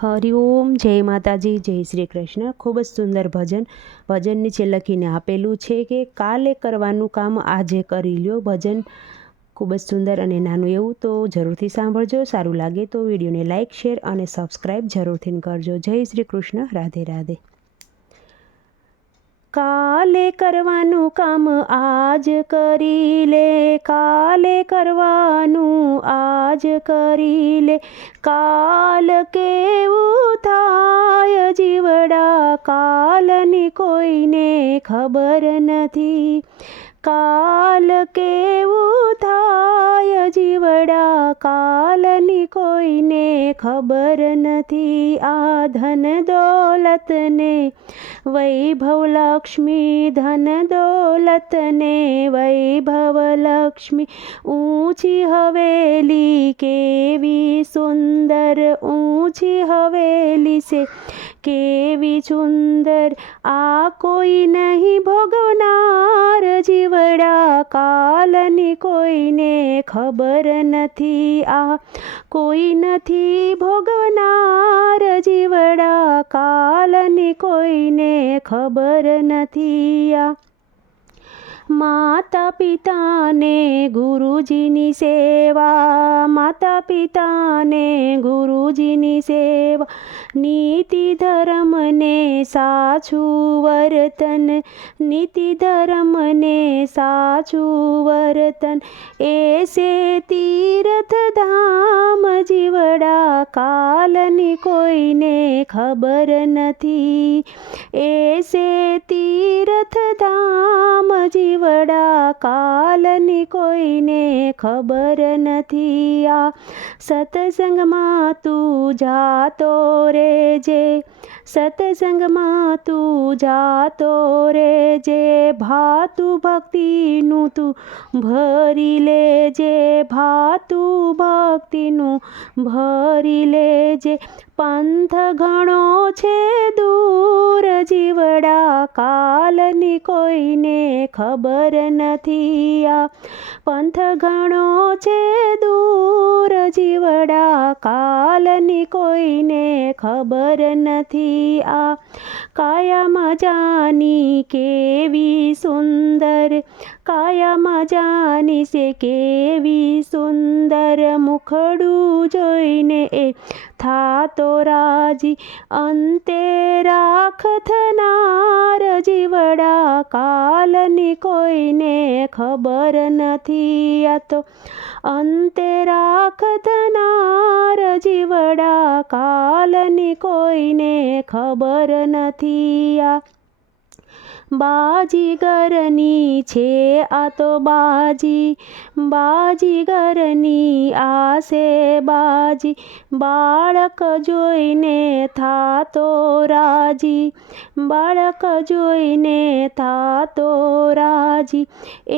હરિઓમ, જય માતાજી, જય શ્રી કૃષ્ણ. ખૂબ જ સુંદર ભજન નીચે લખીને આપેલું છે કે કાલે કરવાનું કામ આજે કરી લ્યો. ભજન ખૂબ જ સુંદર અને નાનું એવું, તો જરૂરથી સાંભળજો. સારું લાગે તો વિડીયોને લાઇક, શેર અને સબસ્ક્રાઈબ જરૂરથી કરજો. જય શ્રી કૃષ્ણ. રાધે રાધે. કાલે કરવાનું કામ આજ કરી લે, કાલે કરવાનું આજ કરી લે. કાલ કેવું થાય જીવડા, કાલની કોઈને ખબર નથી. કાલ કેવું થાય જીવડા, કાલની કોઈને ખબર નથી. આ ધન દોલતને વૈભવ લક્ષ્મી, ધન દોલતને વૈભવ લક્ષ્મી. ઊંચી હવેલી કેવી સુંદર, ઊંચી હવેલી છે કેવી સુંદર. આ કોઈ નહીં ભોગવનાર જીવડા, કાલની કોઈને ખબર નથી. આ કોઈ નથી ભોગવનાર જીવડા, કાલની કોઈને ખબર નથી. આ માતા પિતાને ગુરુજીની સેવા, માતા પિતાને ગુરુજીની સેવા. નીતિ ધર્મને સાચું વર્તન, નીતિ ધર્મને સાચું વર્તન. એસે તીર્થ ધામ જીવડા, કાલની કોઈને ખબર નથી. એસે તીર્થ ધામ જીવડા, કાલની કોઈને ખબર નથી. આ સત્સંગમાં તું જાતો રેજે, સત્સંગમાં તું જાતો રેજે. ભાતું ભક્તિનું તું ભરી લેજે, ભાતું ભક્તિનું ભરી લેજે. પંથ ઘણો છે દૂર જીવડા, કાલની કોઈને ખબર નથી. આ પંથ ઘણો છે દૂર જીવડા, કાલની કોઈને ખબર નથી. આ કાયા જાની કેવી સુંદર, કાયા જાની છે કેવી સુંદર. મુખડું જોઈને એ થાતો રાજી, અંતે રાખ થનાર જીવડા, કાલની કોઈને ખબર નથી. આ તો અંતે રાખ થનાર જીવડા, કાલની કોઈને ખબર નથી. આ બાજીગરની છે આ તો બાજી, બાજીગરની આ છે બાજી. બાળક જોઈને થાતો રાજી, બાળક જોઈને થાતો રાજી.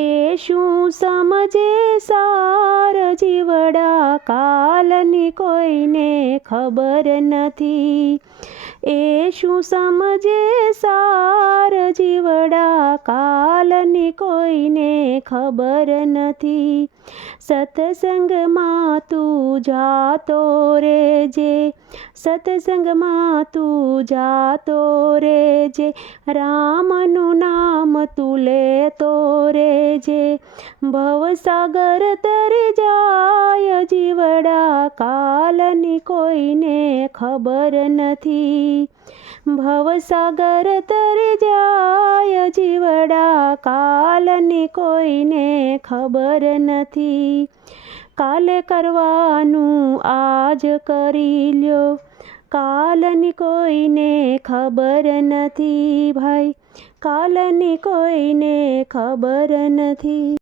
એ શું સમજે સાર જીવડા, કાલની કોઈને ખબર નથી. એ શું સમજે સાર જીવડા, કાલની કોઈને ખબર નથી. સત્સંગમાં તું જાતો રેજે, સત્સંગમાં તું જાતો રેજે. રામનું નામ તું લેતો રેજે. ભવસાગર તરી જાય જીવડા, કાલની કોઈને ખબર નથી. ભવસાગર તરી જાય જીવડા, કાલની કોઈને ખબર નથી. કાલે કરવાનું આજ કરી લ્યો, કાલની કોઈને ખબર નથી. ભાઈ, કાલની કોઈને ખબર નથી.